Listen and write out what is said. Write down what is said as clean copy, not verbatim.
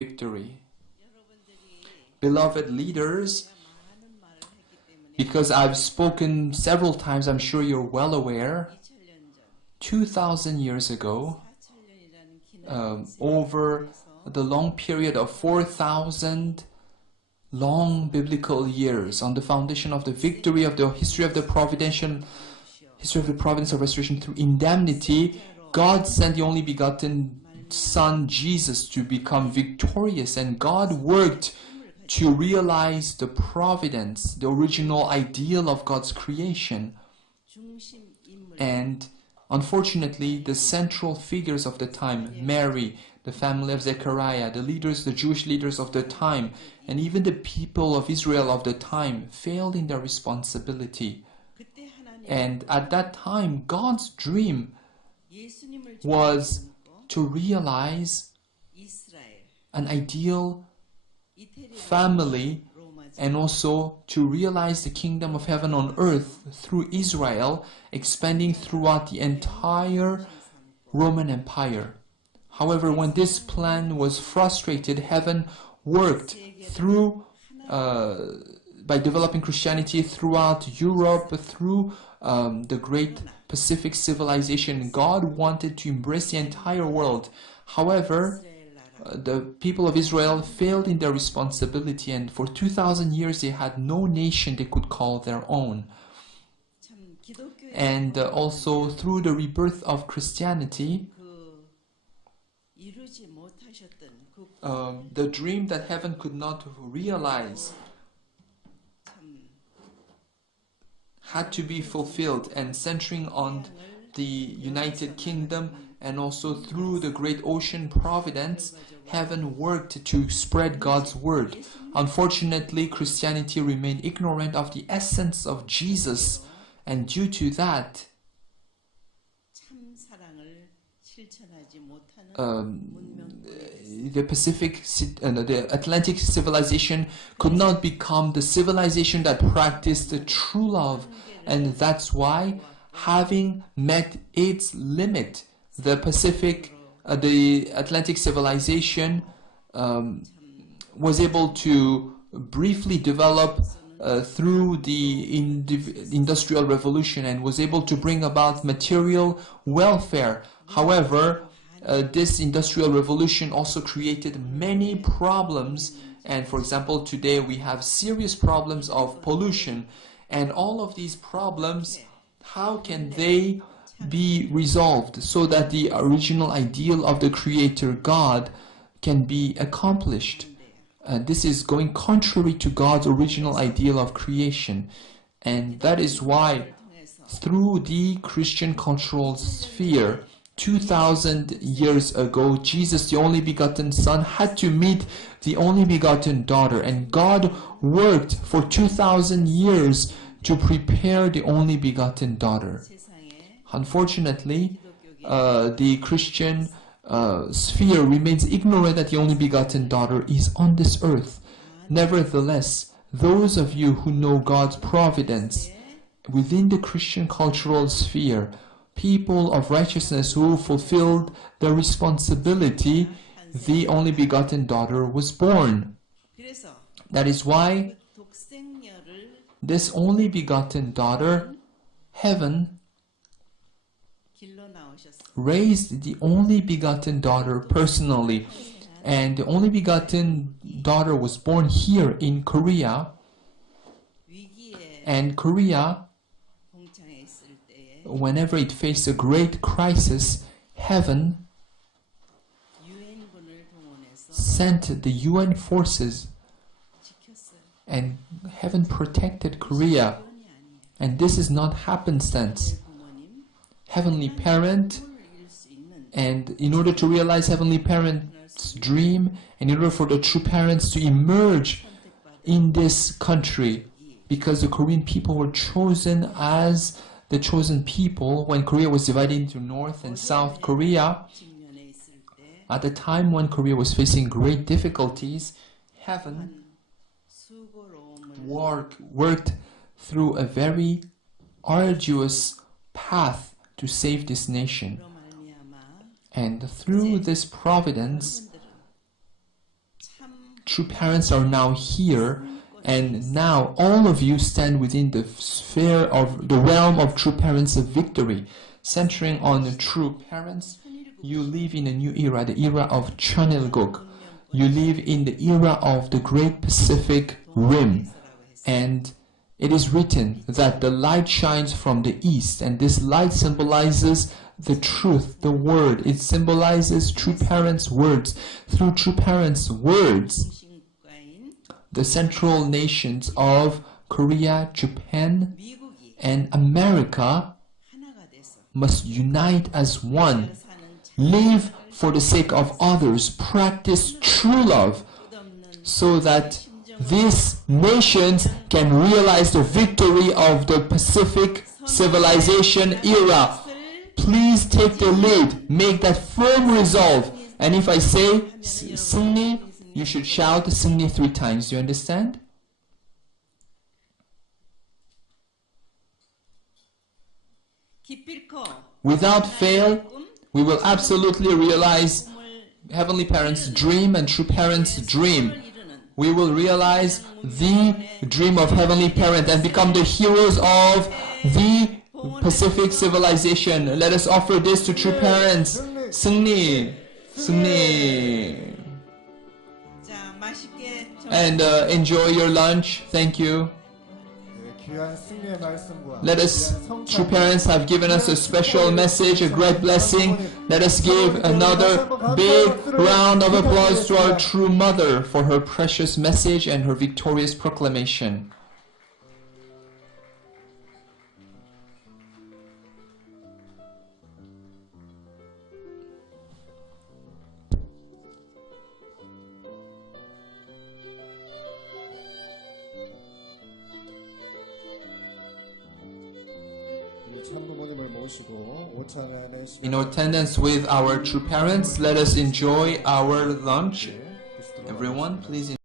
victory. Beloved leaders, because I've spoken several times, I'm sure you're well aware, 2,000 years ago, over the long period of 4,000 long biblical years, on the foundation of the victory of the history of the providence of restoration through indemnity, God sent the only begotten Son, Jesus, to become victorious, and God worked to realize the providence, the original ideal of God's creation. And unfortunately, the central figures of the time, Mary, the family of Zechariah, the leaders, the Jewish leaders of the time, and even the people of Israel of the time, failed in their responsibility. And at that time, God's dream was to realize an ideal family, and also to realize the kingdom of heaven on earth through Israel, expanding throughout the entire Roman Empire. However, when this plan was frustrated, heaven worked through by developing Christianity throughout Europe, through the great Pacific civilization. God wanted to embrace the entire world. However, the people of Israel failed in their responsibility, and for 2,000 years they had no nation they could call their own. And also through the rebirth of Christianity, the dream that heaven could not realize had to be fulfilled, and centering on the United Kingdom, and also through the great ocean providence, heaven worked to spread God's word. Unfortunately, Christianity remained ignorant of the essence of Jesus, and due to that, the Atlantic civilization could not become the civilization that practiced the true love. And that's why, having met its limit, the Atlantic civilization was able to briefly develop through the Industrial Revolution, and was able to bring about material welfare. However, this Industrial Revolution also created many problems, and for example, today we have serious problems of pollution. And all of these problems, how can they be resolved so that the original ideal of the Creator God can be accomplished? This is going contrary to God's original ideal of creation. And that is why, through the Christian cultural sphere, 2,000 years ago, Jesus, the only begotten Son, had to meet the only begotten daughter. And God worked for 2,000 years to prepare the only begotten daughter. Unfortunately, the Christian sphere remains ignorant that the only begotten daughter is on this earth. Nevertheless, those of you who know God's providence within the Christian cultural sphere, people of righteousness who fulfilled their responsibility, the only begotten daughter was born. That is why this only begotten daughter, heaven raised the only begotten daughter personally. And the only begotten daughter was born here in Korea. And Korea, whenever it faced a great crisis, heaven sent the UN forces, and heaven protected Korea. And this is not happenstance. Heavenly Parent, and in order to realize Heavenly Parent's dream, and in order for the true parents to emerge in this country, because the Korean people were chosen as the chosen people when Korea was divided into North and South Korea. At the time when Korea was facing great difficulties, heaven worked through a very arduous path to save this nation. And through this providence, true parents are now here, and now all of you stand within the sphere of the realm of true parents of victory. Centering on the true parents, you live in a new era, the era of Chonilguk. You live in the era of the Great Pacific Rim, and it is written that the light shines from the east, and this light symbolizes the truth, the word. It symbolizes true parents' words. Through true parents' words, the central nations of Korea, Japan, and America must unite as one, live for the sake of others, practice true love, so that these nations can realize the victory of the Pacific civilization era. Please take the lead, make that firm resolve. And if I say 승리, you should shout 승리 3 times. Do you understand? Without fail, we will absolutely realize Heavenly Parents' dream and true parents' dream. We will realize the dream of Heavenly Parent and become the heroes of the Pacific civilization. Let us offer this to true parents. 승리, 승리. And enjoy your lunch. Thank you. Let us, true parents have given us a special message, a great blessing. Let us give another big round of applause to our true mother for her precious message and her victorious proclamation. In attendance with our true parents, let us enjoy our lunch. Everyone, please enjoy.